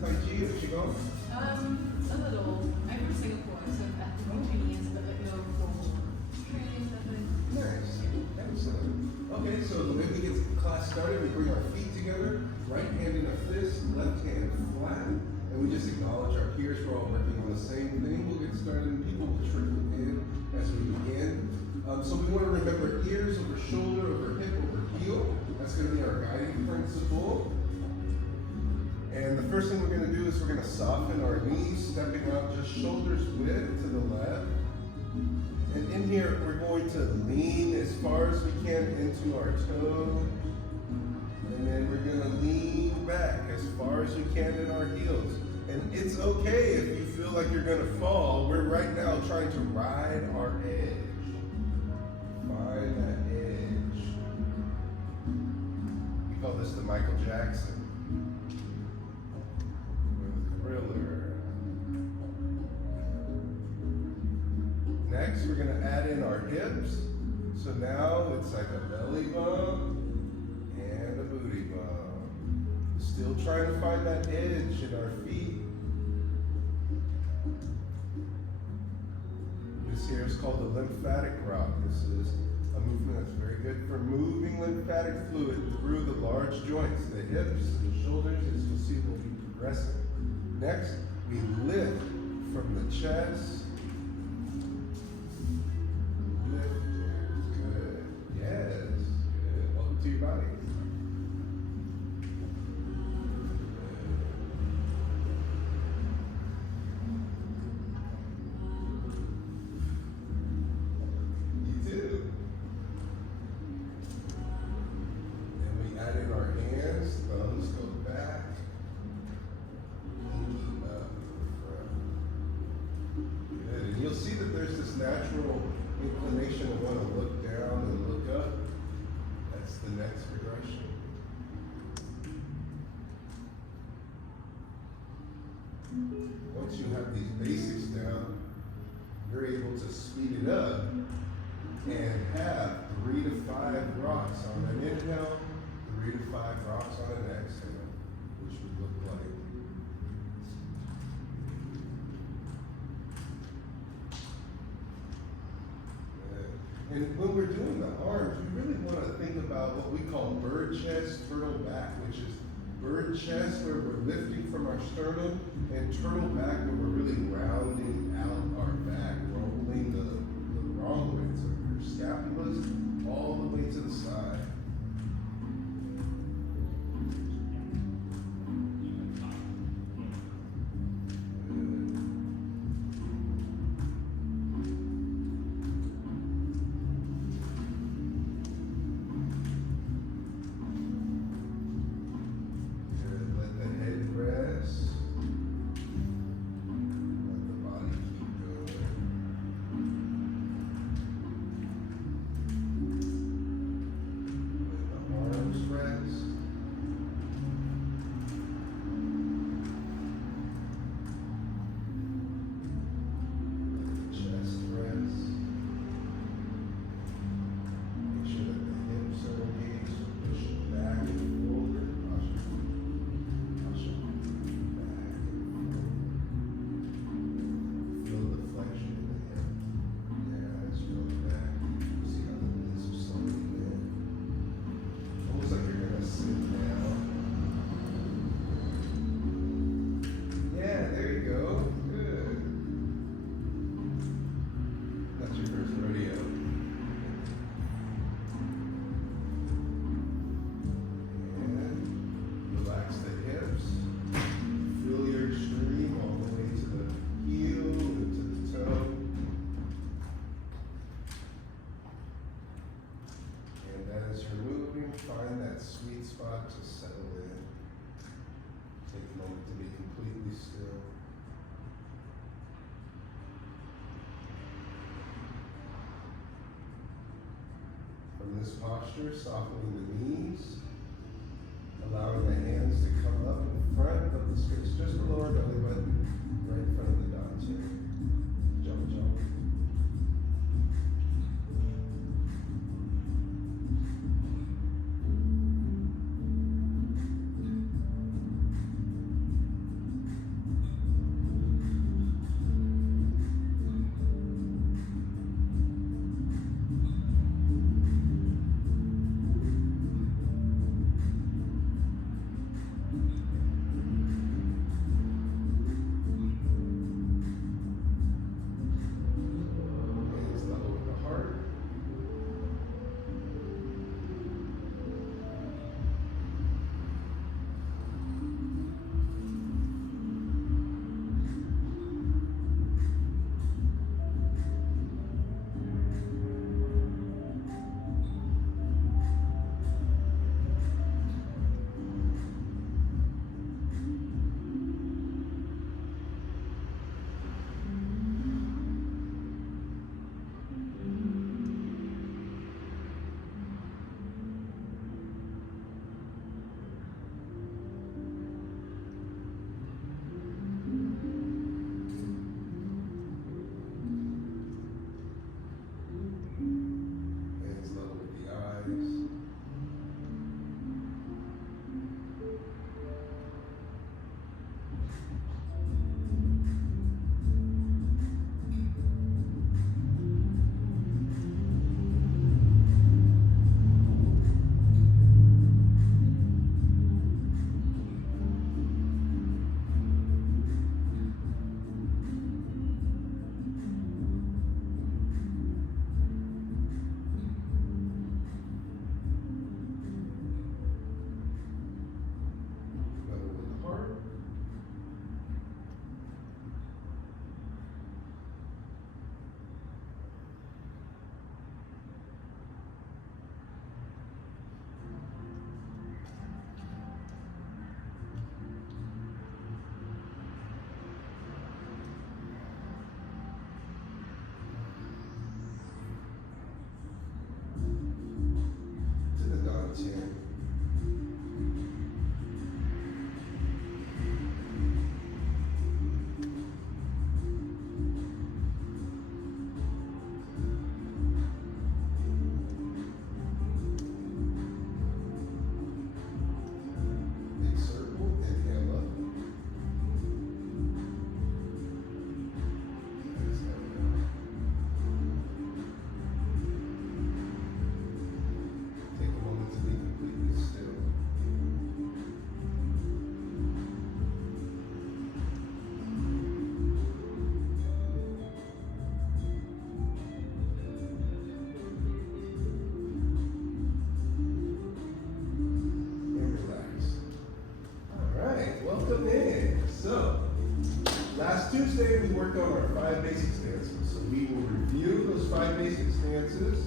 Taiji or Qigong? A little. I'm from Singapore, so I've been training but like no formal training, nothing. Nice. Excellent. Okay, so the way we get class started, we bring our feet together, right hand in a fist, left hand flat, and we just acknowledge our peers. We're all working on the same thing. We'll get started, and people will trickle in as we begin. So we want to remember ears over shoulder, over hip, over heel. That's going to be our guiding principle. And the first thing we're going to do is we're going to soften our knees, stepping out just shoulders width to the left. And in here, we're going to lean as far as we can into our toes. And then we're going to lean back as far as we can in our heels. And it's okay if you feel like you're going to fall. We're right now trying to ride our edge. Find that edge. We call this the Michael Jackson. Thriller. Next, we're going to add in our hips. So now it's like a belly bump and a booty bump. Still trying to find that edge in our feet. This here is called the lymphatic rock. This is a movement that's very good for moving lymphatic fluid through the large joints, the hips, the shoulders, as you'll see we'll be progressing. Next, we lift from the chest. Lift. Good. Yes. Good. Welcome to your body. You too. And we add in our hands. Thumbs go back. You'll see that there's this natural inclination to want to look down and look up. That's the next progression. Once you have these basics down, you're able to speed it up and have 3 to 5 rocks on an inhale, 3 to 5 rocks on an exhale, which would look like. And when we're doing the arms, we really want to think about what we call bird chest, turtle back, which is bird chest where we're lifting from our sternum, and turtle back where we're really rounding out our back, rolling the wrong way. So your scapulas all the way to the side. Find that sweet spot to settle in. Take a moment to be completely still. From this posture, softening the knees, allowing the hands to come up in front of the space, just below our belly button, right in front of the dots here. Jump, jump. basic stances. So we will review those 5 basic stances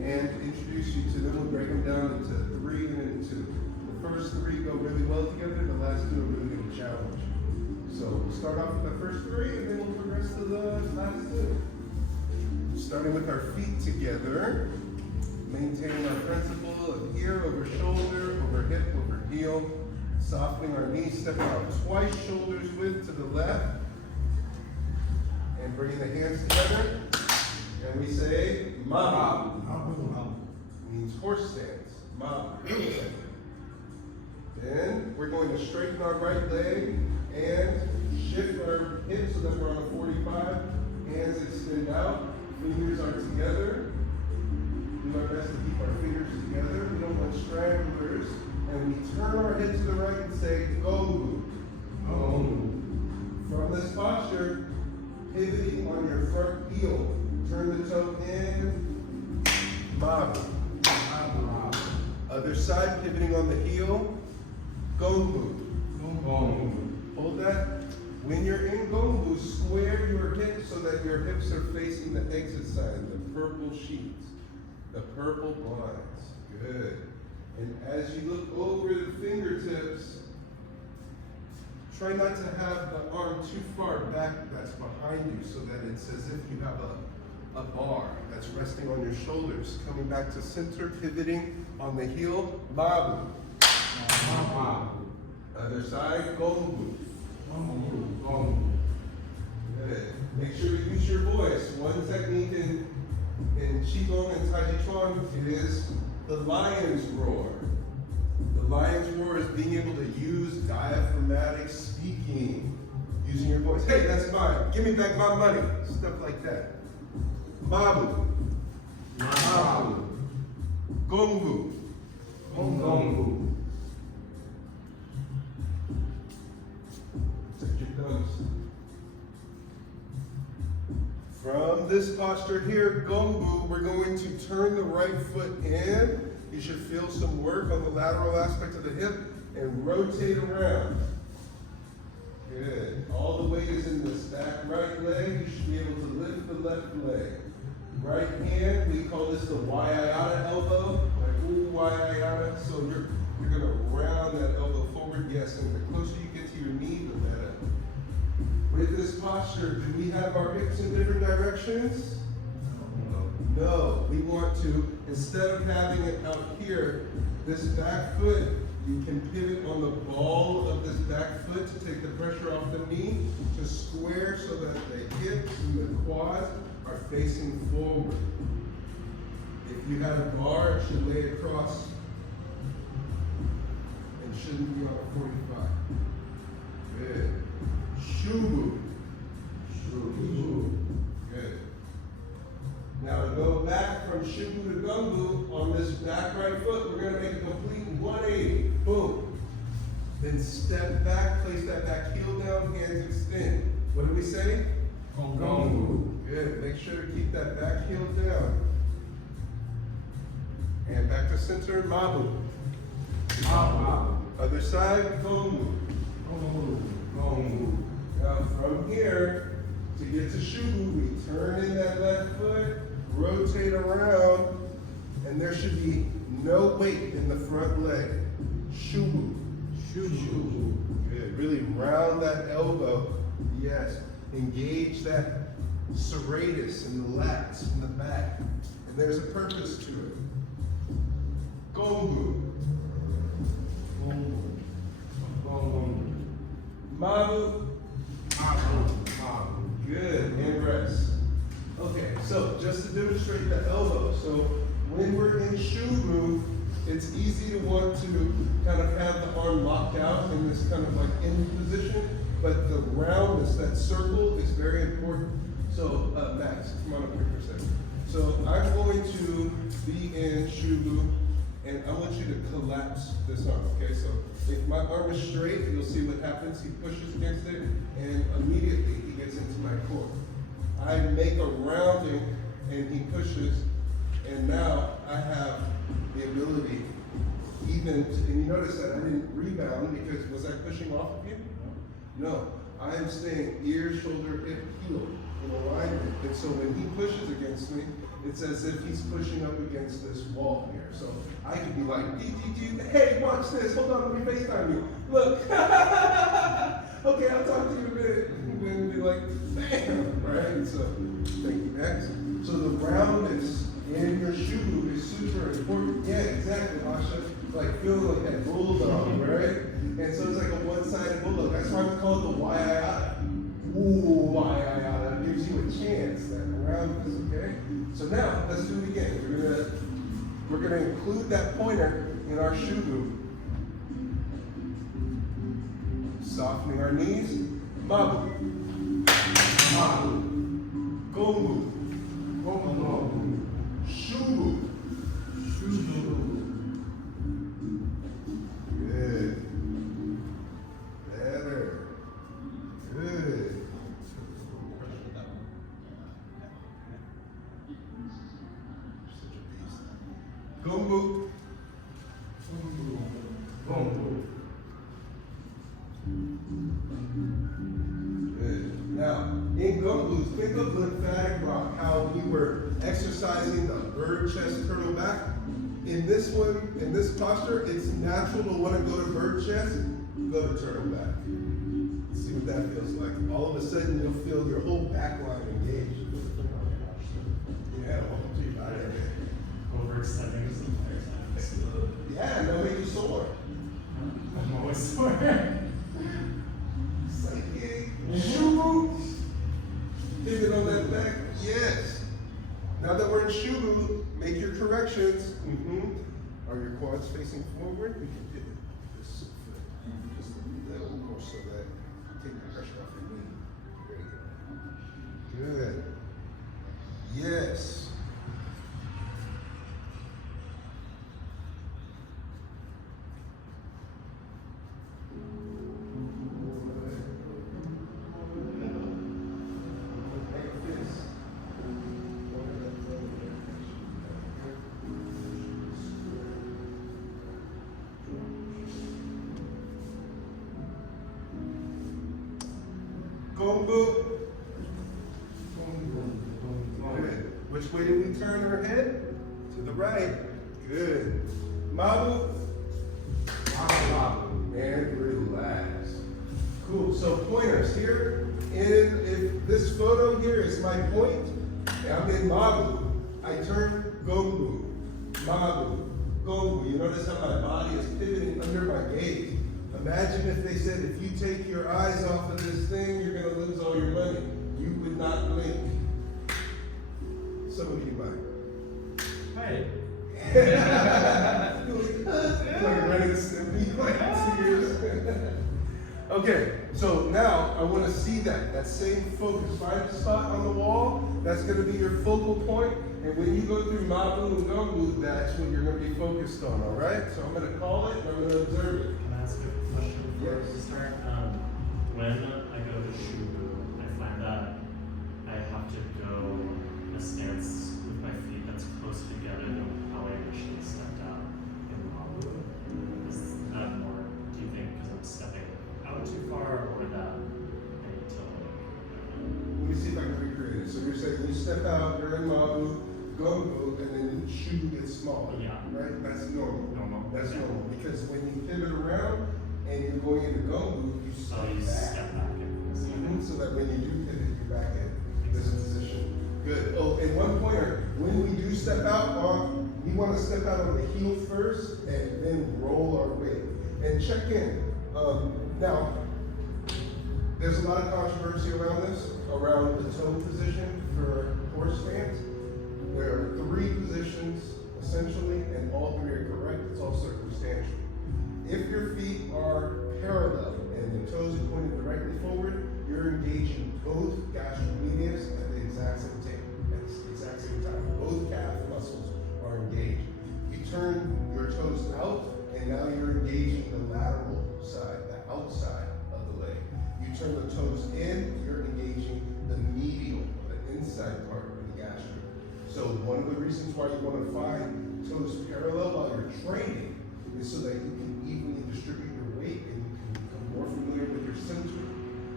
and introduce you to them. We'll break them down into 3 and into 2. The first 3 go really well together, the last 2 are really going to challenge. So we'll start off with the first 3 and then we'll progress to the last 2. Starting with our feet together, maintaining our principle of ear over shoulder, over hip, over heel, softening our knees, stepping out twice shoulders width to the left, and bringing the hands together, and we say, Ma. Means horse stance. Ma. Then we're going to straighten our right leg and shift our hips so that we're on a 45. Hands extend out, fingers are together. Do our best to keep our fingers together. We don't want stranglers. And we turn our head to the right and say, Gongu. From this posture, pivoting on your front heel. Turn the toe in, Mabu. Other side, pivoting on the heel, Gongu. Hold that. When you're in Gongu, square your hips so that your hips are facing the exit side, the purple sheets, the purple blinds. Good. And as you look over the fingertips, try not to have the arm too far back that's behind you so that it's as if you have a bar that's resting on your shoulders. Coming back to center, pivoting on the heel, Mabu. Other side, Gongu. Good. Make sure you use your voice. One technique in Qigong and Taiji Qigong is the lion's roar. The lion's roar is being able to use diaphragmatic speaking, using your voice. Hey, that's mine. Give me back my money. Stuff like that. Mabu. Mabu. Gongu. Gongu. Take your thumbs. From this posture here, Gongu, we're going to turn the right foot in. You should feel some work on the lateral aspect of the hip and rotate around. Good. All the weight is in this back right leg. You should be able to lift the left leg. Right hand, we call this the Waiayata elbow. Like, ooh, Waiayata. So you're going to round that elbow forward. Yes, and the closer you get to your knee, the better. With this posture, do we have our hips in different directions? No. We want to, instead of having it out here, this back foot, you can pivot on the ball of this back foot to take the pressure off the knee, to square so that the hips and the quads are facing forward. If you have a bar, it should lay across and shouldn't be on a 45. Good. Shubu. Shubu. Good. Now to go back from Shubu to Gongu, on this back right foot, we're going to make a complete 180. Boom. Then step back, place that back heel down, hands extend. What do we say? Gongu. Good. Make sure to keep that back heel down. And back to center, Mabu. Mabu. Other side, Gongu. Gongu. Now from here, to get to Shubu, we turn in that left foot, rotate around, and there should be no weight in the front leg. Shubu. Shubu. Good. Really round that elbow. Yes. Engage that serratus and the lats in the back. And there's a purpose to it. Gongu. Gongu. Gongu. Mabu. Good, and rest. Okay, so just to demonstrate the elbow. So when we're in Shubu, it's easy to want to kind of have the arm locked out in this kind of like in position, but the roundness, that circle, is very important. So Max, come on up here for a second. So I'm going to be in Shubu, and I want you to collapse this arm, okay? So if my arm is straight, you'll see what happens. He pushes against it, and immediately he gets into my core. I make a rounding, and he pushes, and now I have the ability even to, and you notice that I didn't rebound because was I pushing off of you? No. I am staying ear, shoulder, hip, heel. in alignment. And so when he pushes against me, it's as if he's pushing up against this wall here. So I could be like, hey, watch this. Hold on, let me FaceTime you. Look. Okay, I'll talk to you in a minute. And then be like, bam, right? So thank you, Max. So the roundness in your shoe is super important. Yeah, exactly, Asha. Like feeling like that bulldog, right? And so it's like a one-sided bulldog. That's why we call it the Y-I-I. Ooh, Y-I-I. That gives you a chance, that roundness, okay? So now, let's do it again. We're gonna include that pointer in our shoe move. Softening our knees. Mabu. Mabu. Gongu. Gongu. Shubu. Shubu. Good. Better. Good. Gongu. Gongu. Good. Now, in Gongu, think of lymphatic rock, how we were exercising the bird chest, turtle back. In this one, in this posture, it's natural to want to go to bird chest, go to turtle back. See what that feels like. All of a sudden, you'll feel your whole back line engaged. Yeah, welcome to your body. Overextending is the entire time. Yeah, and that'll make you sore. I'm always sore. It's like, yeah, shoo. Pivot on that back. Yes. Now that we're in shubu, make your corrections. Are your quads facing forward? We can pivot this foot just a little more so that you take the pressure off your knee. Very good. Good. Yes. Gongu. Good. Which way do we turn our head? To the right. Good. Mabu. Mabu. And relax. Cool. So pointers here. If this photo here is my point, I'm in Mabu. I turn Gongu. Mabu. Gongu. You notice how my body is pivoting under my gaze. Imagine if they said, if you take your eyes off of this thing, you're going to lose all your money. You would not blink. Some of you might. Hey. Like running Stimpy, like tears. Okay, so now I want to see that same focus. Find a spot on the wall. That's going to be your focal point. And when you go through Mabu and Gongu, that's what you're going to be focused on, all right? So I'm going to call it, and I'm going to observe it. Can I ask a question before Yes. we start? When I go to Shubu, I find that I have to go in a stance with my feet that's closer together than how I initially stepped out in Mabu. Is that more, do you think, because I'm stepping out too far, or that I need to Let me see if I can recreate it. So you're saying you step out, you're in Mabu, Gongu, and then shoe gets smaller. Yeah. Right? That's normal. Normal. That's Yeah. normal. Because when you pivot around and you're going into Gongu, you step back in. So that when you do pivot, you're back in this position. Good. Oh, and one pointer, when we do step out, we want to step out on the heel first and then roll our weight. And check in. Now, there's a lot of controversy around this, around the toe position for horse stance. There are 3 positions, essentially, and all 3 are correct. It's all circumstantial. If your feet are parallel and the toes are pointed directly forward, you're engaging both gastromedius at the exact same time. Both calf muscles are engaged. You turn your toes out, and now you're engaging the lateral side, the outside of the leg. You turn the toes in, you're engaging the medial, the inside part of the gastrum. So one of the reasons why you want to find toes parallel while you're training is so that you can evenly distribute your weight and you can become more familiar with your center.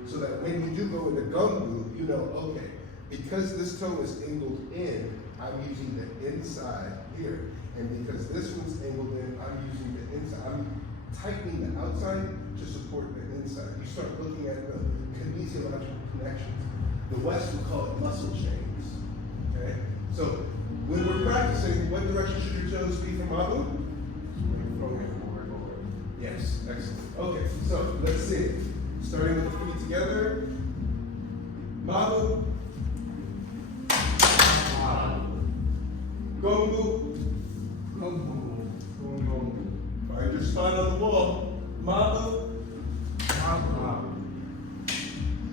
So that when you do go into Gongu, you know, okay, Because this toe is angled in, I'm using the inside here. And because this one's angled in, I'm using the inside. I'm tightening the outside to support the inside. You start looking at the kinesiological connections. The West would call it muscle chains. Okay? So when we're practicing, what direction should your toes be from Abu? Yes, excellent. Okay, so let's see. Starting with the feet together. Mabu. Gongu. Find your spot on the wall. Mabu.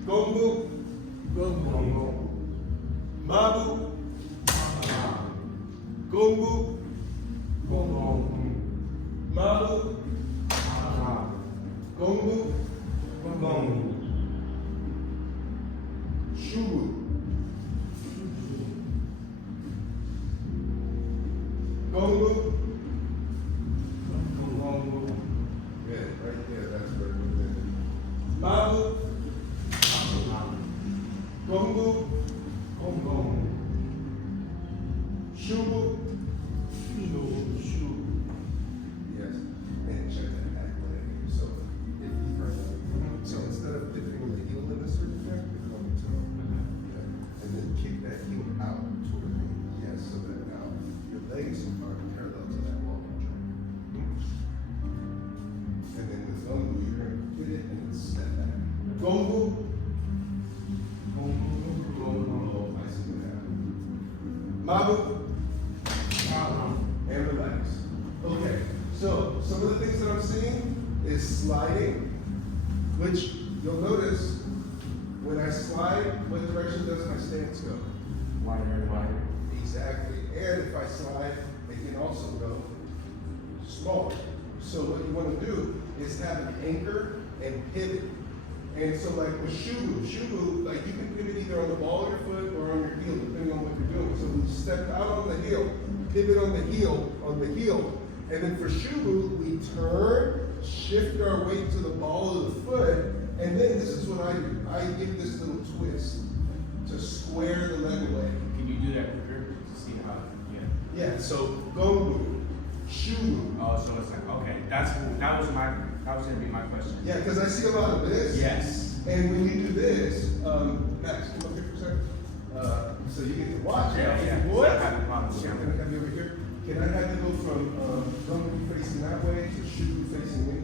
Gongu. Mabu. Gongu. Mabu. Gongu. Shubu. Gongu. Good, right there, that's where we're in. Mabu. Gongu. Shubu. Yes, and check that back leg. So if you so instead of pivoting the heel in a certain way, you're coming to and then kick that heel out toward me. Yes, so that now your legs are parallel to that wall joint. And then with Gongu, you're going to hit it and then step back. Gongu. I see what happened. Mabu. And relax. Okay, so some of the things that I'm seeing is sliding, which you'll notice when I slide, what direction does my stance go? Wider and wider. Exactly. And if I slide, it can also go smaller. So what you want to do is have an anchor and pivot. And so like with Shubu, like you can pivot either on the ball of your foot or on your heel, depending on what you're doing. So we step out on the heel, pivot on the heel, and then for Shubu, we turn, shift our weight to the ball of the foot, and then this is what I do. I give this little twist to square the leg away. Can you do that quicker to see how? Yeah, so Gongu, Shubu. Oh, so it's like, okay, that was gonna be my question. Yeah, because I see a lot of this. Yes. And when you do this, Max, come up here for a second. So you get to watch it. Yeah. Boy, I have a problem. can I have you over here? Can I have you go from Gongu facing that way to Shubu facing me?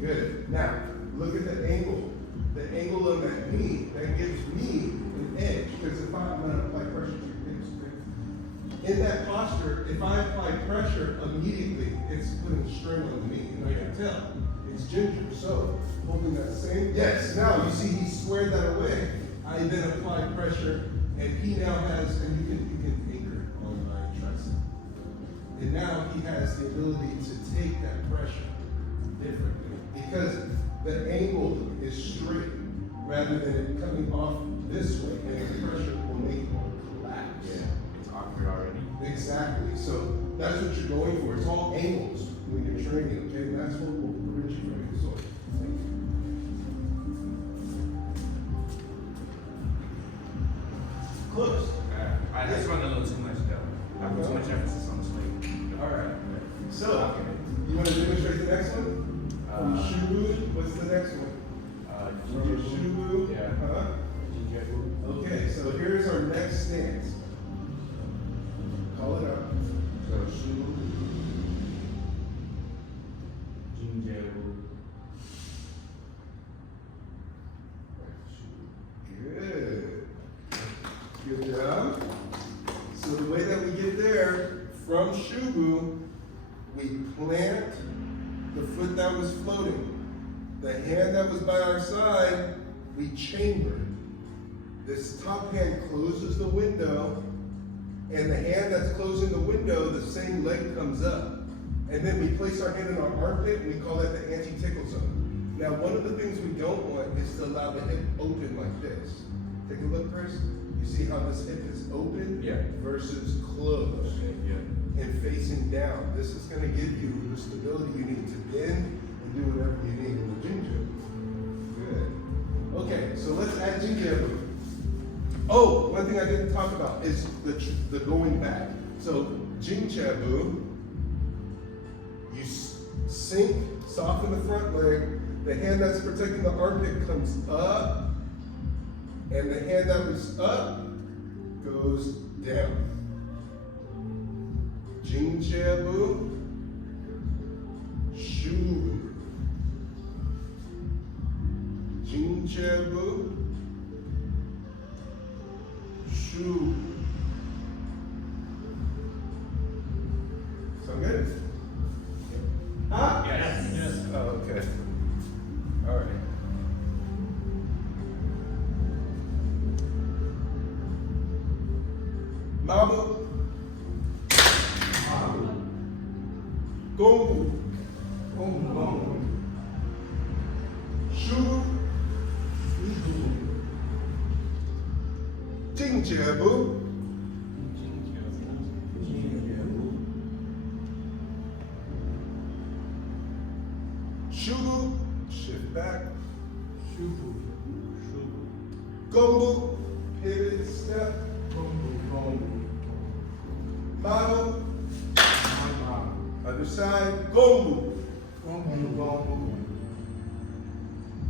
Good. Now, look at the angle. The angle of that knee, that gives me an edge. Because if I'm going to apply pressure to your hips, in that posture, if I apply pressure immediately, it's putting strain on the knee. And I can tell it's ginger. So, holding that same. Yes, now you see he squared that away. I then apply pressure, and he now has, and you can anchor on my tricep. And now he has the ability to take that pressure differently because the angle is straight rather than it coming off this way, and the pressure will make it collapse. Yeah, it's awkward already. Exactly. So that's what you're going for. It's all angles when you're training, okay? And that's what will prevent you from getting sore. Close. I just run a little too much though. I put too much emphasis on the swing. All right. So, you want to demonstrate the next one? Shubu. What's the next one? Shubu. Yeah. Okay, so here's our next stance. Call it up. So, Shubu. Good. Good job. So the way that we get there, from Shubu, we plant the foot that was floating. The hand that was by our side, we chamber. This top hand closes the window, and the hand that's closing the window, the same leg comes up. And then we place our hand in our armpit, and we call that the anti-tickle zone. Now, one of the things we don't want is to allow the hip open like this. Take a look, Chris. You see how this hip is open versus closed and facing down. This is going to give you the stability you need to bend and do whatever you need in the Jinju. Good. Okay, so let's add Jinju. Oh, one thing I didn't talk about is the going back. So, Jing Chabu, you sink, soften the front leg. The hand that's protecting the armpit comes up, and the hand that was up goes down. Jing Chabu, Shu. Jing Chabu, Shu. Sound good? Huh? Yes. Yes. Oh, okay. All right. Mabu. Gongu. Shu. Jingjiabu. Shubu. Shift back. Gombu. Pivot step. Mabu. Other side. Gombu.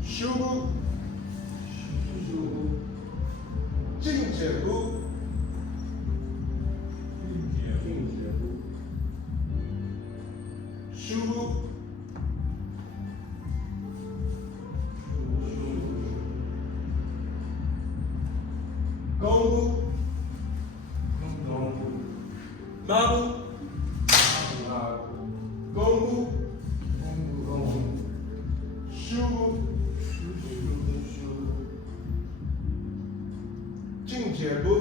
Shubu. Jingjiabu. Shubu. Gombu. Mabu. Gombu. Shubu. Jingjiabu.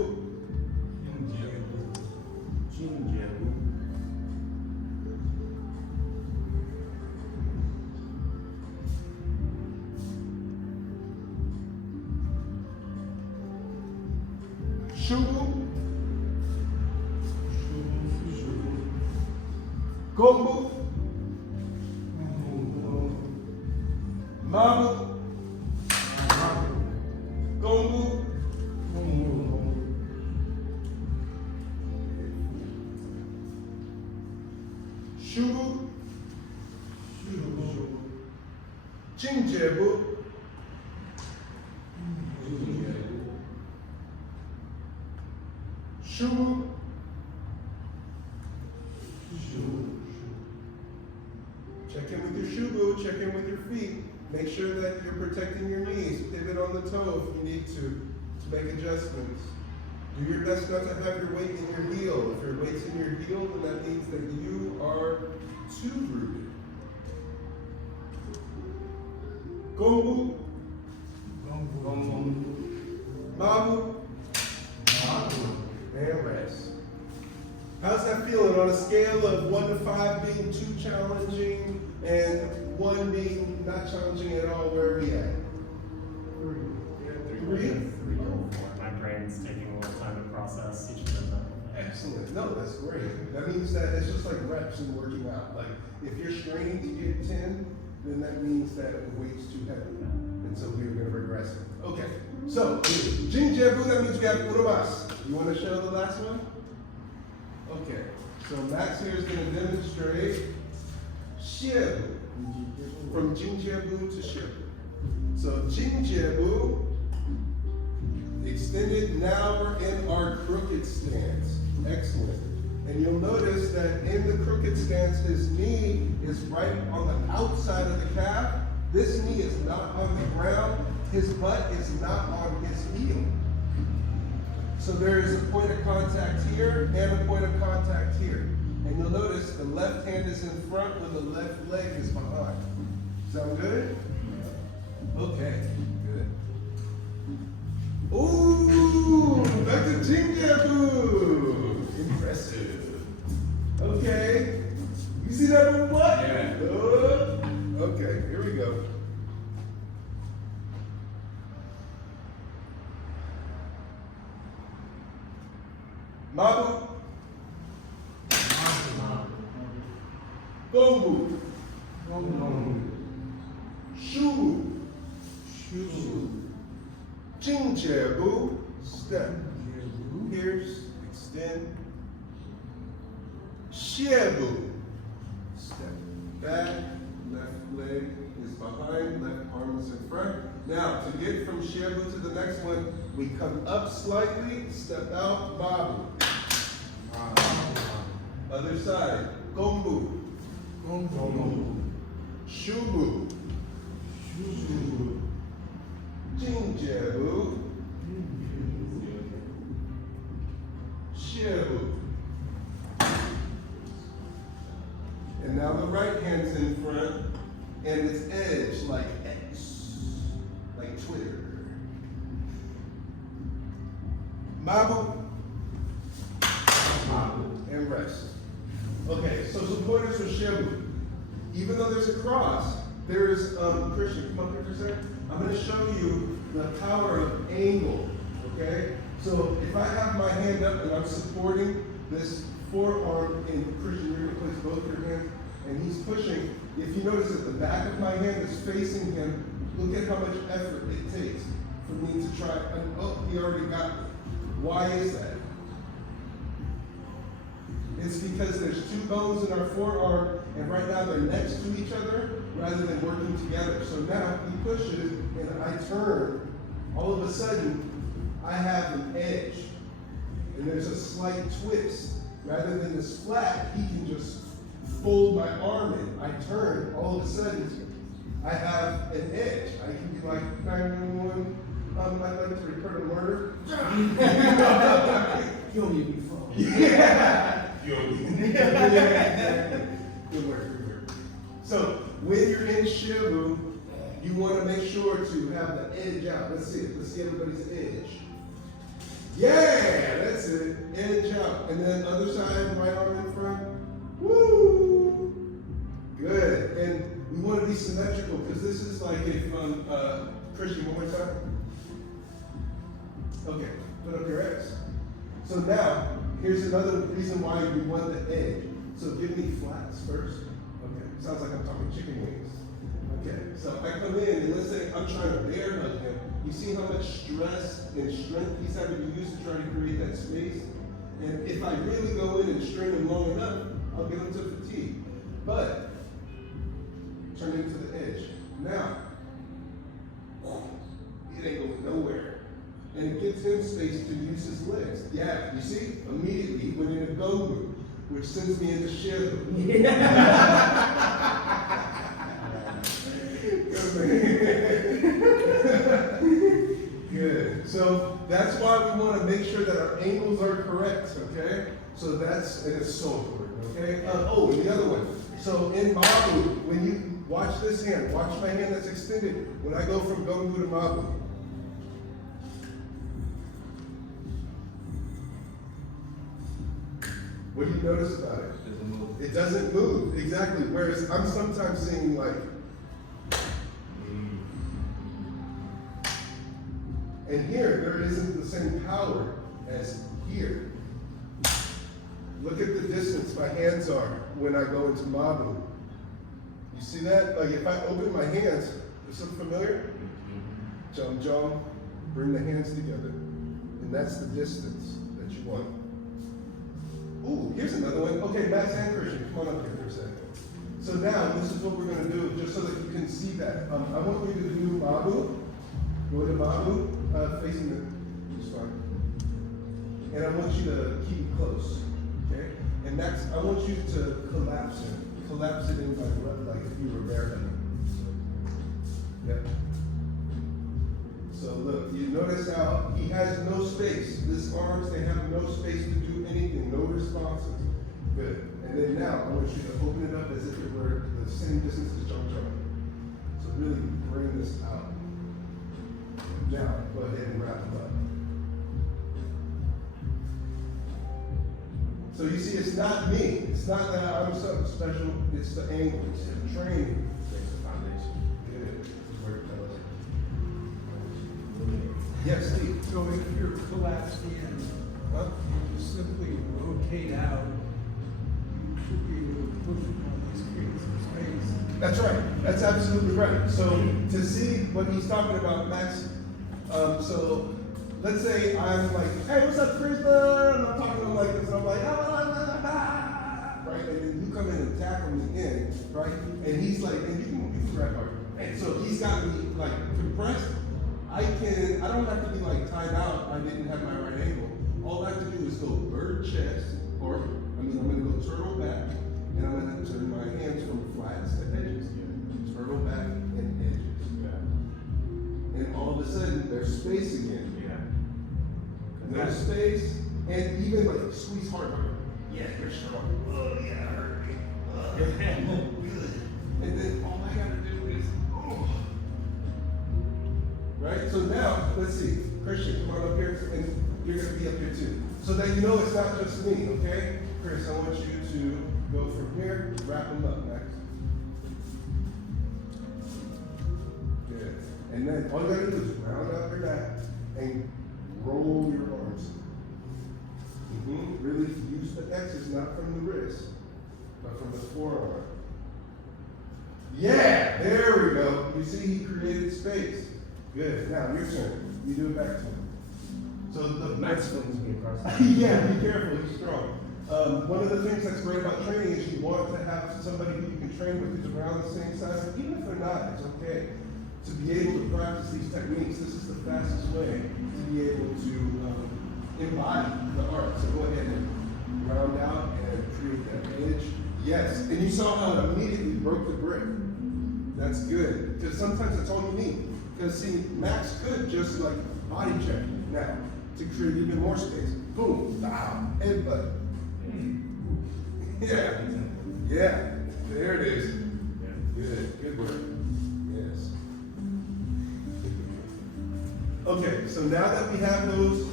Shubu. Gombu. Mabu. Gombu. Shubu. Jingjiabu. Shubu. Check in with your shubu, check in with your feet. Make sure that you're protecting your knees. Pivot on the toe if you need to make adjustments. Do your best not to have your weight in your heel. If your weight's in your heel, then that means that you are too rooted. Gombu. Mabu. And rest. How's that feeling on a scale of 1 to 5 being too challenging and 1 being not challenging at all? Where are we at? 3? 3 or 4. My brain's taking a little time to process each of them. Excellent. No, that's great. That means that it's just like reps in working out. Like if you're straining to get 10, then that means that the weight's too heavy. And so we're going to regress it. Okay. So, Jingjiabu, that means we have Urobas. You want to show the last one? Okay. So Max here is going to demonstrate Shibu. From Jingjiabu to Shibu. So Jingjiabu, extended, now we're in our crooked stance. Excellent. And you'll notice that in the crooked stance, his knee is right on the outside of the calf. This knee is not on the ground. His butt is not on his heel. So there is a point of contact here and a point of contact here. And you'll notice the left hand is in front when the left leg is behind. Sound good? Okay, good. Ooh, back to Jingjiabu. Impressive. Okay. You see that little butt? Yeah. Good. Okay, here we go. Mabu. Gombu. Shubu. Jingjiabu. step. Pierce, extend. Shiabu. Step back, left leg is behind, left arm is in front. Now, to get from Shiabu to the next one, we come up slightly, step out, Babu. Other side, Gombu. Shubu. Jinjabu. Shiabu. And now the right hand's in front, and it's edge like X, like Twitter. Mabu. And rest. Okay, so some pointers for Shiabu. Even though there's a cross, there's, Christian, come up here for a second. I'm going to show you the power of angle, okay? So if I have my hand up and I'm supporting this forearm, and Christian, you're going to place both your hands, and he's pushing. If you notice that the back of my hand is facing him, look at how much effort it takes for me to try, and oh, he already got me. Why is that? It's because there's two bones in our forearm, and right now they're next to each other rather than working together. So now he pushes, and I turn. All of a sudden, I have an edge, and there's a slight twist. Rather than this flat, he can just fold my arm in. I turn. All of a sudden, I have an edge. I can be like 911. I'd like to report a murder. Kill me before. Yeah. Yeah, exactly. Good work, good work. So when you're in Shiabu, you want to make sure to have the edge out. Let's see it. Let's see everybody's edge. Yeah, that's it. Edge out. And then other side, right arm in front. Woo! Good. And we want to be symmetrical because this is like a Christian, one more time. Okay, put up your X. So now, here's another reason why you want the edge. So give me flats first. Okay, sounds like I'm talking chicken wings. Okay, so I come in and let's say I'm trying to bear hug him. You see how much stress and strength he's having to use to try to create that space? And if I really go in and strain him long enough, I'll get him to fatigue. But, turn him to the edge. Now, it ain't going nowhere. And it gives him space to use his legs. Yeah, you see? Immediately he went into Gomu, which sends me into Shiabu. Good. So that's why we want to make sure that our angles are correct, okay? So that's, and it's so important, okay? Oh, and the other one. So in Mabu, when you watch this hand, watch my hand that's extended. When I go from Gomu to Mabu, what do you notice about it? It doesn't move. It doesn't move, exactly. Whereas I'm sometimes seeing like, and here, there isn't the same power as here. Look at the distance my hands are when I go into Mabu. You see that? Like if I open my hands, is something familiar? Jump, jump, bring the hands together. And that's the distance that you want. Ooh, here's another one. Okay, Max and Christian, come on up here for a second. So now, this is what we're going to do, just so that you can see that. I want you to do Mabu. Go to Mabu, facing the spine. And I want you to keep close, okay? And next, I want you to collapse it. Collapse it in like if you were bareheaded. Yep. So look, you notice how he has no space. His arms, they have no space to do anything, no responses. Good. And then now, I want you to open it up as if it were the same distance as jump jump. So really bring this out. Now, go ahead and wrap it up. So you see, it's not me. It's not that I'm something special. It's the angle. It's the training. Makes the foundation. Good. Work, fellas. Yes, Steve. So if you're collapsed in, Huh? you simply rotate out, you should be able to push on these create some space. That's right. That's absolutely right. So to see what he's talking about, Max, so let's say I'm like, hey, what's up, Krishna? And I'm talking to him like this, and I'm like, right? And then you come in and tackle me in, right? And he's like, and you can grab hard. And so he's got me like compressed. I don't have to be like tied out. I didn't have my right ankle. All I have to do is go bird chest, or I'm gonna go turtle back, and I'm gonna turn my hands from flats to edges. Turtle back and edges. And all of a sudden, there's space again. There's space, and even like squeeze hard. Yeah, you're strong. Oh yeah, it hurt me. And then all I gotta do is, right? So now, let's see. Christian, come on up here, and you're gonna be up here too. So that you know it's not just me, okay? Chris, I want you to go from here, wrap them up, Max. Good. And then all you gotta do is round out your back and roll your arms. Really use the X's, not from the wrist, but from the forearm. Yeah, there we go. You see, he created space. Good. Now your turn. You do it back to him. So the Max swings me across the yeah, be careful. He's strong. One of the things that's great about training is you want to have somebody who you can train with who's around the same size. Even if they're not, it's okay. To be able to practice these techniques, this is the fastest way to be able to embody the art. So go ahead and round out and create that edge. Yes, and you saw how it immediately broke the brick. That's good, because sometimes that's all you need. Because see, Max could just like body check now to create even more space. Boom, headbutt. Yeah, yeah, there it is. Good work. Yes. Okay, so now that we have those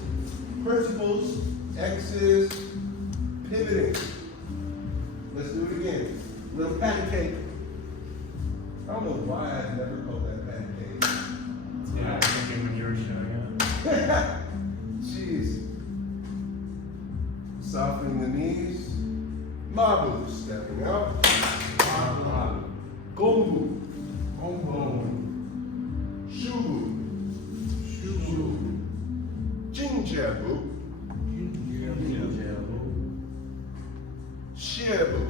principles, X's, pivoting, let's do it again. Little patty cake. I don't know why I've never called that patty cake. Yeah, I was thinking when you were showing it. Jeez. Softening the knees. Mabu, stepping out. Gombu. Shubu. Jinjabu. Shiabu.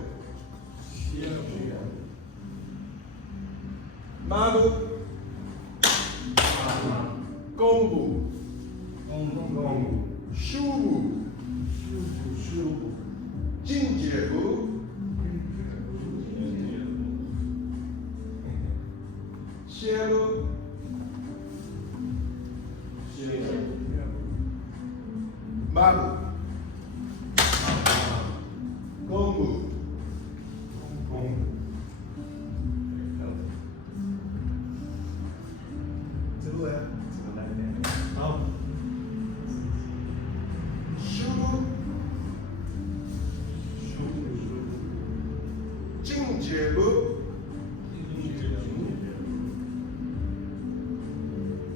Mabu. Gombu. Shubu. Jinjabu. Shiabu. Mabu. Gombu. To the left. Shubu. Jinjabu.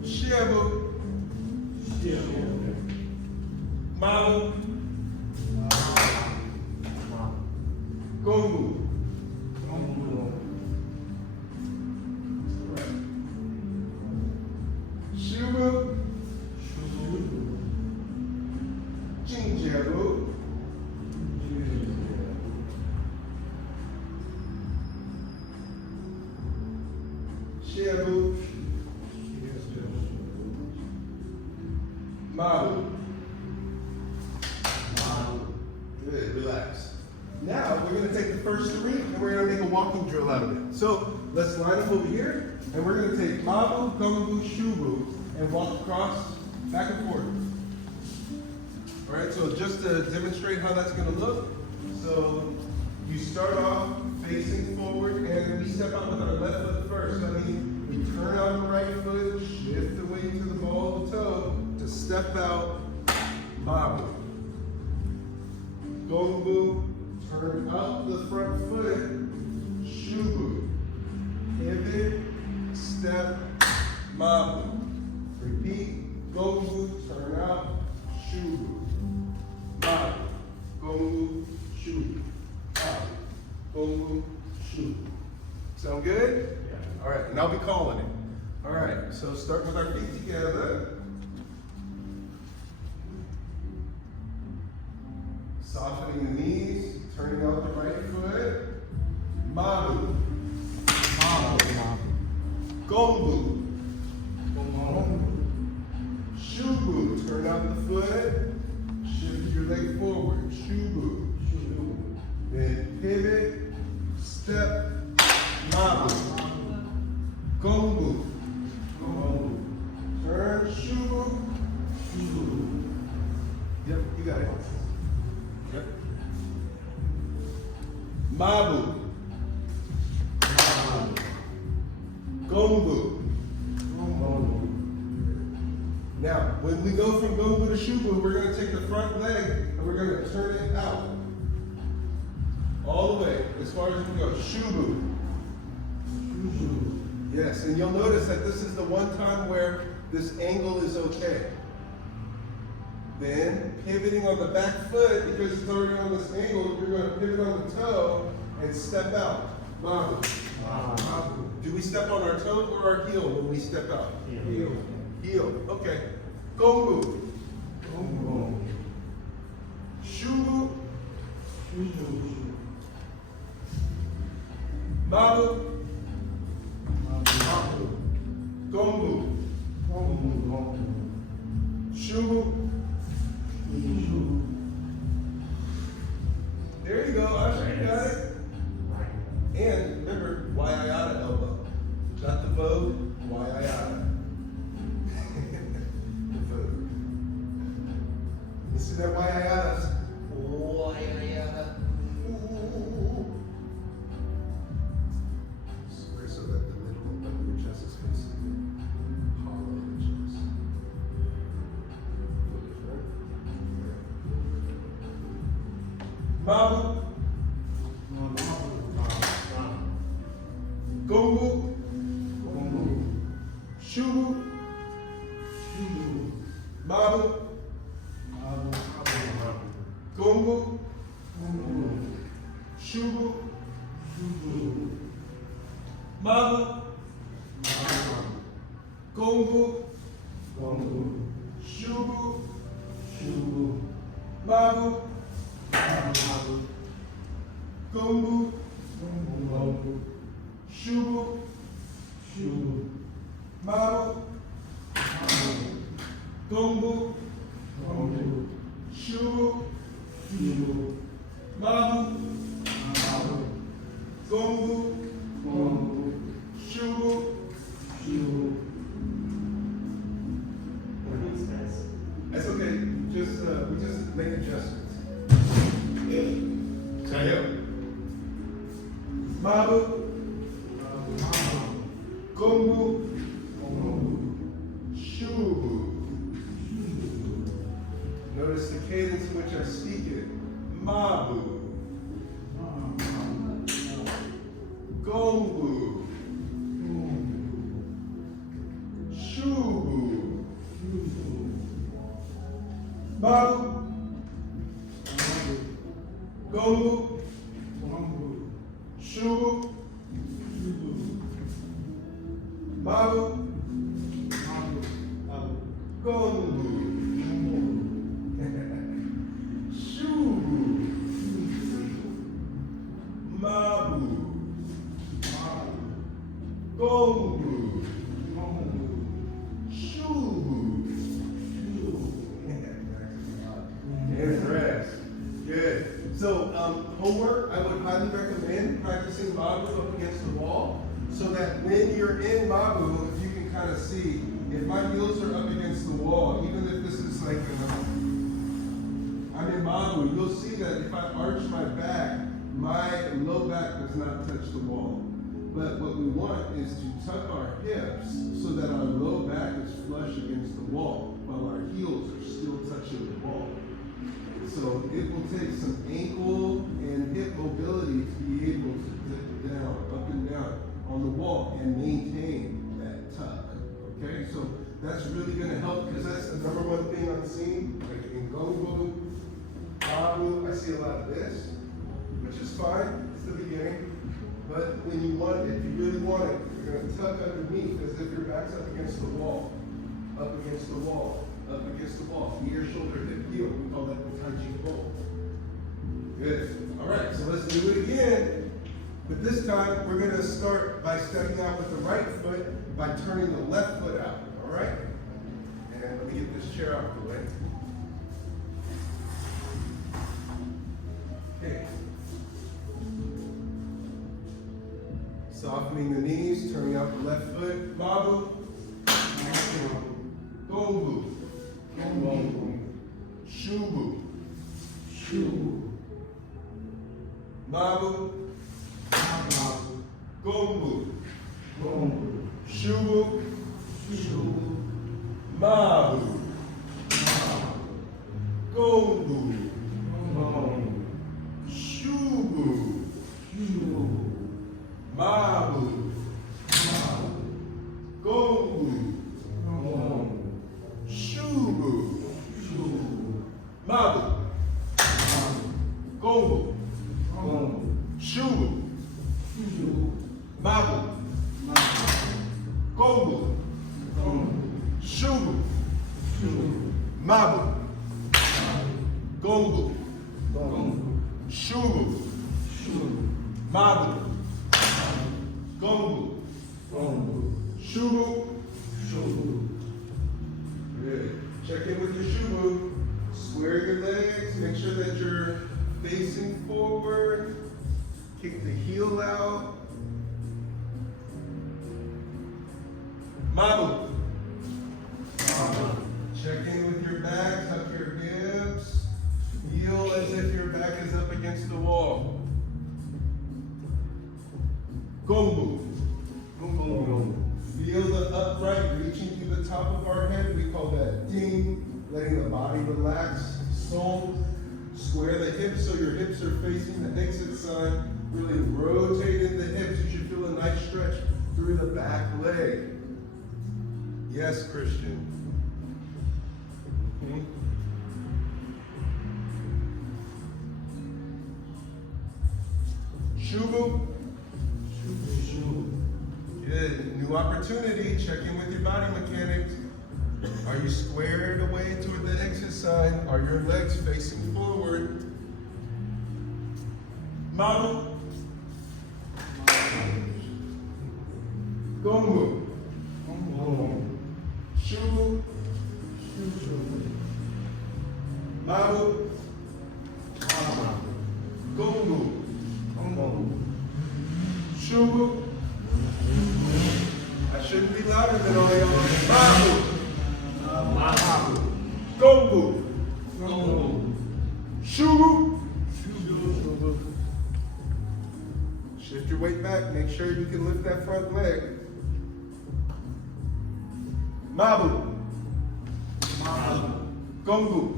Shiabu. Mabu. Gombu. Shubu. Jinjabu. Shiabu. Mabu. Good, relax. Now we're going to take the first three and we're going to make a walking drill out of it. So let's line up over here and we're going to take Mabu, Gombu, Shubu and walk across, back and forth. All right, so just to demonstrate how that's going to look. So you start off facing forward and we step out with our left foot first. So that means we turn out the right foot, shift the weight to the ball of the toe to step out, Mabu. Gombu, turn up the front foot, Shubu. Pivot, step, Mabu. Repeat, Gombu, turn out, Shubu. Mabu. Gombu, Shubu. Mabu. Gombu, Shubu. Sound good? Yeah. All right, and I'll be calling it. All right, so start with our feet together. Softening the knees, turning out the right foot. Mabu. Gombu. Shubu. Turn out the foot. Shift your leg forward. Shubu. Then pivot. Step. Mabu. Gombu. Turn. Shubu. Yep, you got it. Yep. Mabu. Gombu. Now, when we go from Gombu to Shubu, we're going to take the front leg and we're going to turn it out. All the way, as far as we go. Shubu. Yes, and you'll notice that this is the one time where this angle is okay. Then, pivoting on the back foot, because it's already on this angle, you're going to pivot on the toe and step out. Mabu. Do we step on our toe or our heel when we step out? Heel. Heel. Okay. Gombu. Shubu. Mabu. Gombu. Shubu. There you go, Usher, you got it? And remember, Waiayata elbow. Not the Vogue, Waiayata. The Vogue. You see that Waiayatas? Waiayata. Ooh. Square so that the middle of your chest is facing hollow the chest. Mabu. Gombu. Shubu. Mabu. Gombu. Shubu. Mabu. Gombu. Shubu. Mabu. Gombu. Shubu. Mabu. Gombu. Shubu. Mabu. Gombu. Shubu. That's okay. Just we just make adjustments. Tayo. Mabu. Gombu. Shubu. Notice the cadence in which I speak it. Mabu. Gombu. Shubu. Mabu. Gombu. Shubu. Mabu. Gombu. Shubu. Mabu. Gombu. Shubu. And rest. Good. So, homework, I would highly recommend practicing Mabu up against the wall so that when you're in Mabu, if you can kind of see, if my heels are up against the wall, even if this is like, I'm in Mabu, you'll see that if I arch my back, my low back does not touch the wall. But what we want is to tuck our hips so that our low back is flush against the wall while our heels are still touching the wall. So it will take some ankle and hip mobility to be able to dip down, up and down on the wall and maintain that tuck. Okay, so that's really going to help because that's the number one thing I'm seeing. Like in Gombu, Mabu, I see a lot of this, which is fine. It's the beginning. But when you want it, if you really want it, you're going to tuck underneath as if your back's up against the wall, up against the wall, up against the wall. Ear, shoulder, hip, heel. We call that the Taiji Qigong. Good. All right, so let's do it again. But this time, we're going to start by stepping out with the right foot by turning the left foot out. All right? And let me get this chair out of the way. Okay. Softening the knees, turning out the left foot. Mabu. Gongbu. Shubu. Mabu. Gongbu. Shubu. Mabu. Gongbu. Shubu. Mabu. Gongbu. Shubu. Mabu. Gongbu. Shubu. Mabu. Gongbu. Shubu. Mabu. Gongbu. Shubu. Mabu. Gongbu. Shubu. Good. Check in with your shubu. Square your legs. Make sure that you're facing forward. Kick the heel out. Mabu. Check in with your back. Tuck your hips. Feel as if your back is up against the wall. Gongbu. Feel the upright reaching through the top of our head. We call that ding. Letting the body relax. Song. Square the hips so your hips are facing the exit side. Really rotating the hips. You should feel a nice stretch through the back leg. Yes, Christian. Shubu. Good. New opportunity. Check in with your body mechanics. Are you squared away toward the exit side? Are your legs facing forward? Mabu. Gongbu. Shubu. Mabu. Gongbu. Shubu. I shouldn't be louder than all y'all. Mabu. Gongbu. Shubu. Shift your weight back. Make sure you can lift that front leg. Mabu. Gongbu.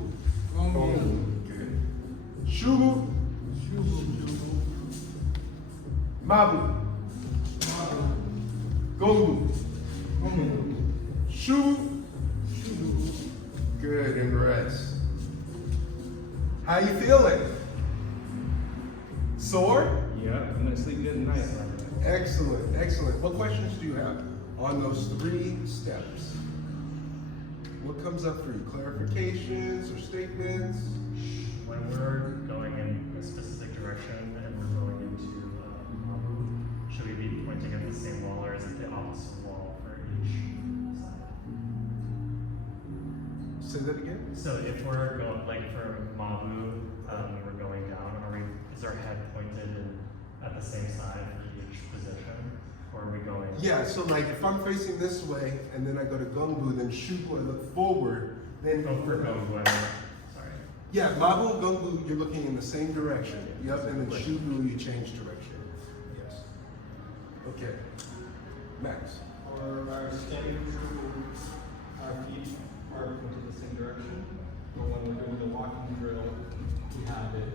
Good. Shubu. Mabu. Gongbu. Shubu. Good, and rest. How you feeling? Sore? Yeah, I'm gonna sleep good tonight. Excellent, excellent. What questions do you have on those 3 steps? What comes up for you? Clarifications or statements? When we're going in a specific direction and we're going into Mabu, should we be pointing at the same wall or is it the opposite wall for each side? Say that again? So if we're going, like for Mabu, we're going down, is our head pointed at the same side for each position? Or are we going? Yeah, so like if I'm facing this way and then I go to Gongbu, then Shubu, I look forward, then Oh, for Gongbu, sorry. yeah, Mabu and Gongbu, you're looking in the same direction. Yep, and then Shubu, you change direction. Yes. Okay. Max. Or our standing true, our feet are pointed the same direction, but when we're doing the walking drill, we have it,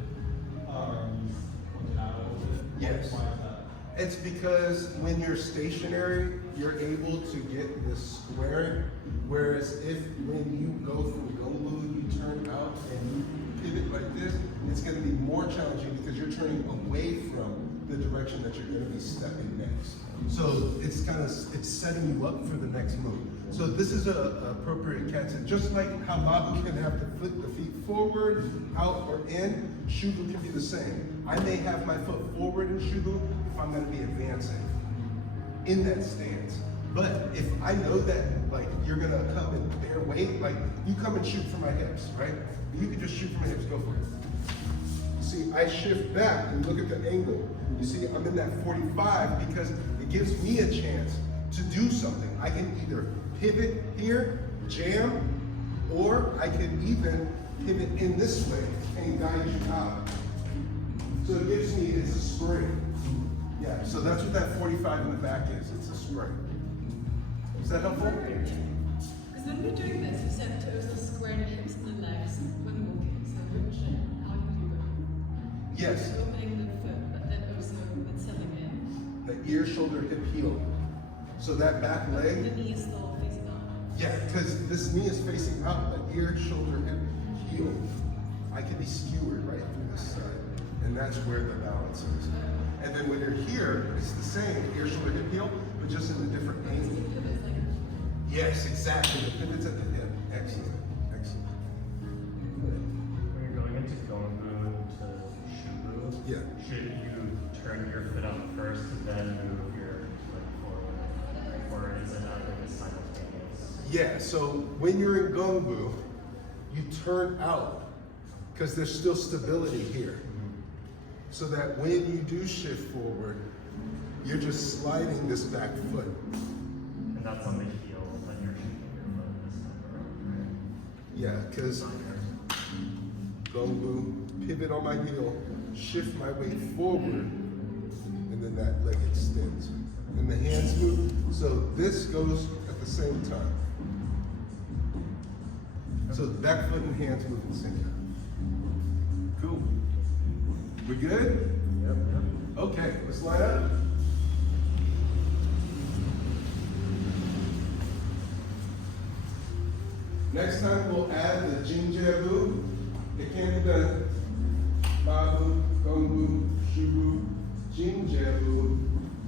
our knees pointed out a little bit. Yes. Why is that? It's because when you're stationary, you're able to get this squaring, whereas if when you go from Gongbu, you turn out and you pivot like this, it's going to be more challenging because you're turning away from the direction that you're going to be stepping next. So it's it's setting you up for the next move. So this is a appropriate cat sit. Just like how Mabu can have to flip the feet forward, out, or in, Shubu can be the same. I may have my foot forward in Shubu if I'm gonna be advancing in that stance. But if I know that like you're gonna come and bear weight, like you come and shoot for my hips, right? You can just shoot for my hips, go for it. See, I shift back and look at the angle. You see, I'm in that 45 because it gives me a chance to do something. I can either pivot here, jam, or I can even pivot in this way and guide you out. So it gives me, it's a spring. Yeah, so that's what that 45 in the back is. It's a spring. Is that helpful? Because when we're doing this, you said to also square the hips and the legs when walking. So which, how do you do that? Yes. So opening the foot, but then also with settling in. The ear, shoulder, hip, heel. So that back The leg, knee is still facing out. yeah, because this knee is facing out, the ear, shoulder, hip, heel. I can be skewered right through this side. And that's where the balance is. And then when you're here, it's the same, ear, shoulder, hip, heel, but just in a different angle. Yes, exactly. The pivot's at the hip. Excellent. Excellent. Good. When you're going into Gongbu to Shubu, Yeah. should you turn your foot out first and then move your leg forward? Or is it like a simultaneous? Yeah, so when you're in Gongbu, you turn out because there's still stability here. So that when you do shift forward, you're just sliding this back foot. And that's on the heel when you're shifting your foot this time around, right? Yeah, because Gongbu, pivot on my heel, shift my weight forward, and then that leg extends. And the hands move, so this goes at the same time. So the back foot and hands move at the same time. Cool. We good? Yep. Okay, let's line up. Next time we'll add the Jinjabu. It can be done. Mabu, Gongbu, Shubu, Jinjabu,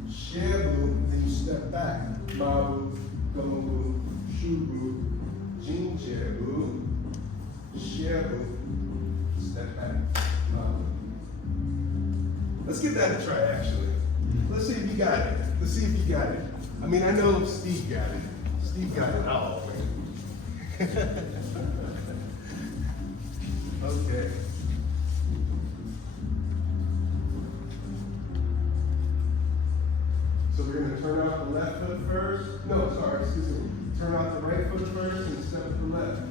Shabu, then you step back. Mabu, Gongbu, Shubu, Jinjabu, Shabu, step back. Mabu. Let's give that a try, actually. Let's see if you got it. Let's see if you got it. I mean, I know Steve got it. Steve got it. Oh, okay. So we're going to turn out the left foot first. No, sorry, excuse me. Turn out the right foot first and step to the left.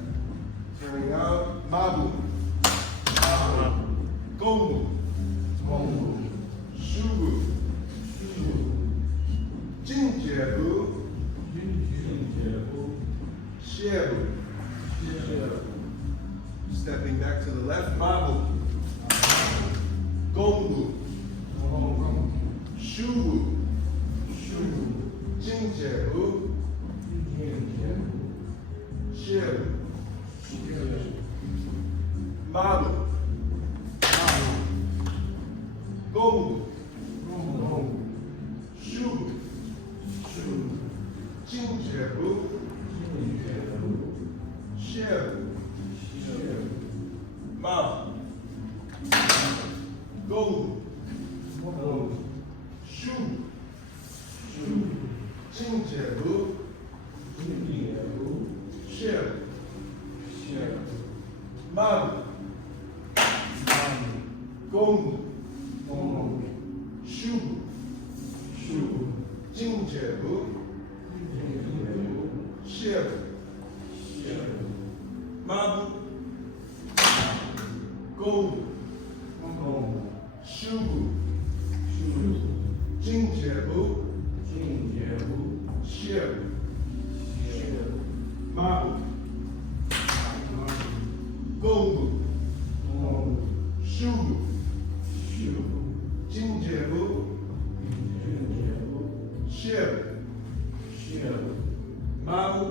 Turning out. Mabu. Mabu. Gongbu. Gongbu. Shubu. Shubu. Jinjabu. Jinjabu. Shabu. Shabu. Stepping back to the left. Mabu. Gongbu. Gongbu. Shubu. Shubu. Jinjabu. Jinjabu. Shabu. Shabu. Mabu. Gongbu. Gongbu. Shubu. Shubu. Jinjabu. Jinjabu. Shabu. Shabu. Mabu. Gongbu. Gongbu. Shubu. Shubu. Jinjabu. Jinjabu. Shabu. Shabu. Mabu. Gongbu. Gongbu. Shubu. Shubu. Jinjabu. Jinjabu. Shabu. Shabu. Mabu. Gongbu. Gongbu. Shubu. Shubu. Jinjabu. Jinjabu. Shabu. Shabu. Mabu. Gongbu. Gongbu. Shubu. Shubu. Jinjabu. Jinjabu. Shabu. Shabu. Mabu.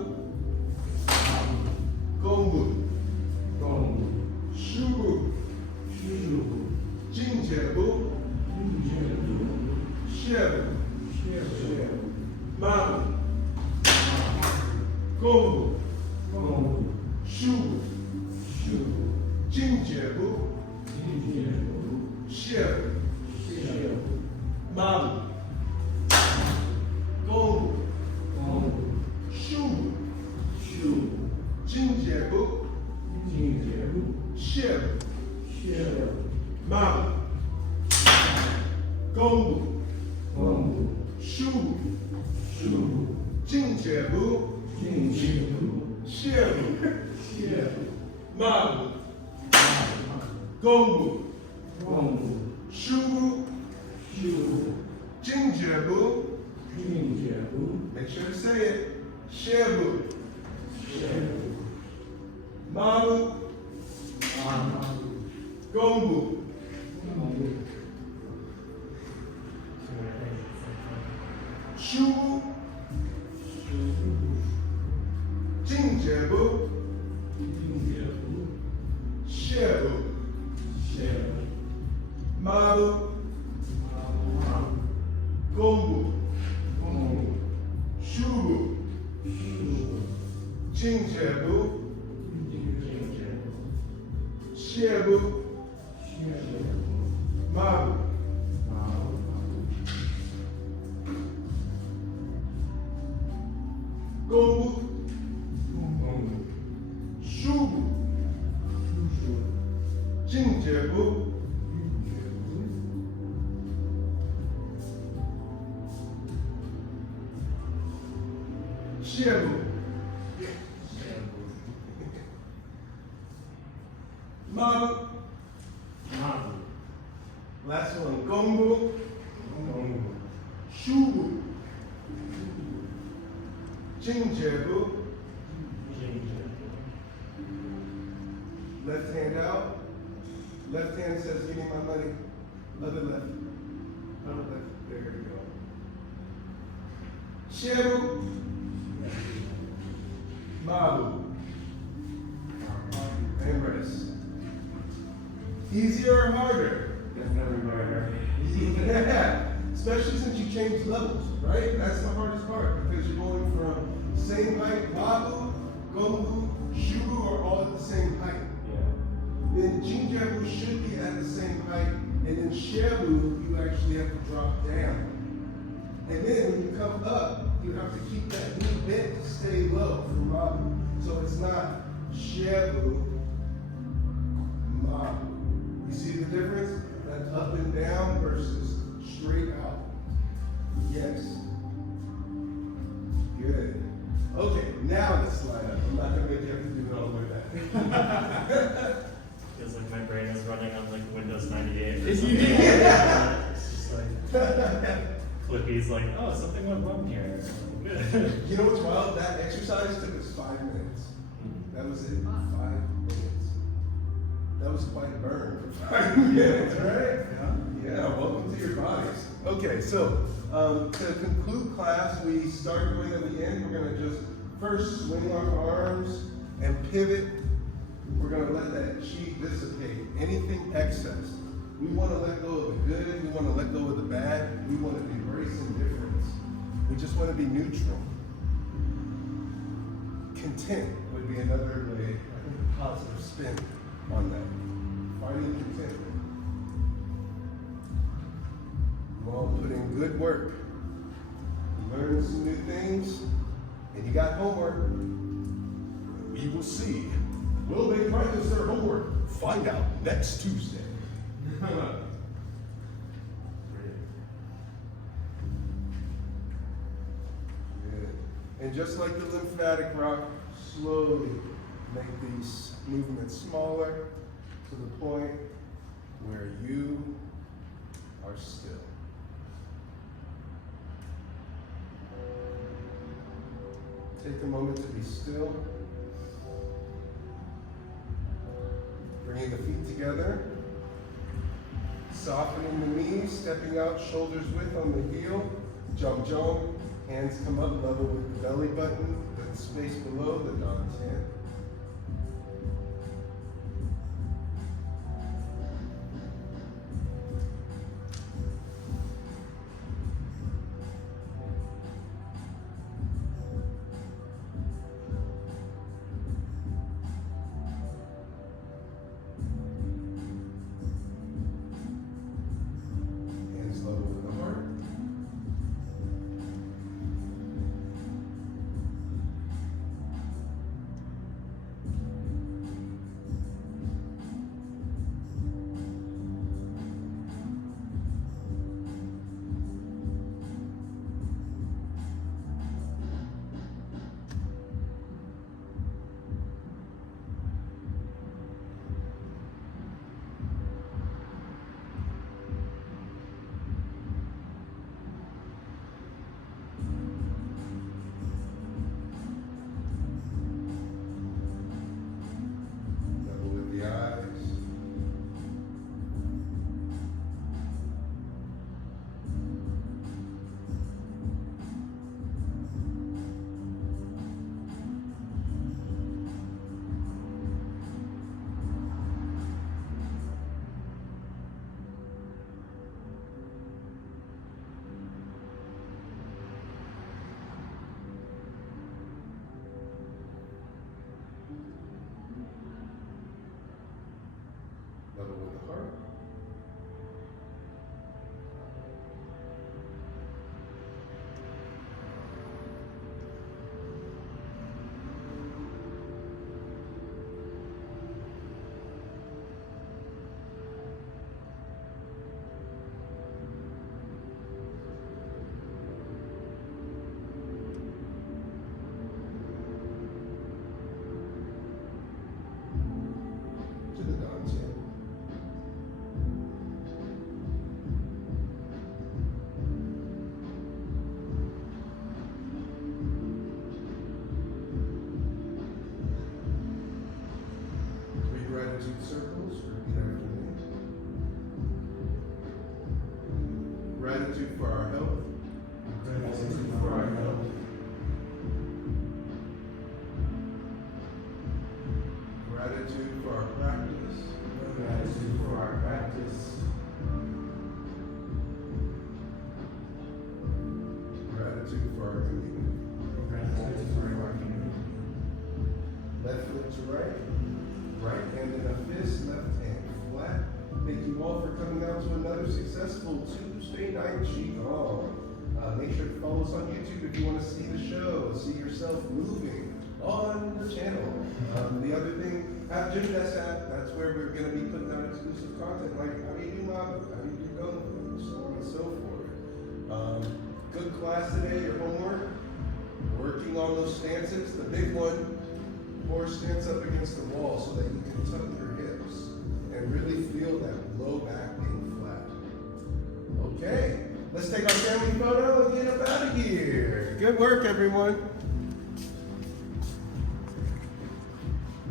Gongbu. Gongbu. Shubu. Shubu. Jinjabu. Jinjabu. Shabu. Shabu. Jinjabu, Shiabu, Mabu, Gombu, Shubu, Jinjabu. Make sure to say it. Shiabu, Mabu, Gombu, Shubu, Jinjabu, Shiabu, Mabu, Gombu, Shubu, Jinjabu, Shiabu, Mabu, Gombu, Shubu, Jinjabu, Shiabu, Mabu. Last one, Gombu, Shubu, Jinjabu. Left hand out. Left hand says, give me my money. Other left. Other left. There we go. Shiabu, Mabu, and rest. Easier or harder? Definitely harder. Yeah, especially since you changed levels, right? That's the hardest part because you're going from same height, Mabu, Gombu, Shubu are all at the same height. Yeah. Then Jinjabu should be at the same height, and then Shiabu, you actually have to drop down. And then when you come up, you have to keep that knee bent to stay low for Mabu. So it's not Shiabu, Mabu. You see the difference? That's up and down versus straight out. Yes. Good. Okay, now let's slide up. I'm not gonna make you have to do it all the way back. Feels like my brain is running on like Windows 98 or Yeah. something. It's just like Clippy's like, oh, something went wrong here. Good. You know what's wild? That exercise took us 5 minutes. That was it. 5 minutes. That was quite a burn for 5 minutes, right? Yeah, welcome to your bodies. Okay, so to conclude class, we start the way that we end. We're gonna just first swing our arms and pivot. We're gonna let that chi dissipate. Anything excess. We wanna let go of the good, we wanna let go of the bad, we wanna embrace indifference. We just wanna be neutral. Content would be another way, I think, a positive spin on that. Finding contentment. You all put in good work. You learned some new things, and you got homework. We will see. Will they practice their homework? Find out next Tuesday. Good. And just like the lymphatic rock, slowly make these movements smaller to the point where you are still. Take a moment to be still. Bringing the feet together. Softening the knees, stepping out, shoulders width on the heel. Jump, jump. Hands come up level with the belly button, with space below the Daoist hand. Hands level with the heart. right? Right hand in a fist, left hand flat. Thank you all for coming out to another successful Tuesday night Qigong. Make sure to follow us on YouTube if you want to see the show, see yourself moving on the channel. The other thing, have Gym Desk app. That's where we're going to be putting out exclusive content like how do you do Mabu, how do you do Gung, so on and so forth. Good class today, your homework. Working on those stances. The big one, horse stance up against the wall so that you can tuck your hips and really feel that low back being flat. Okay, let's take our family photo and get up out of here. Good work, everyone.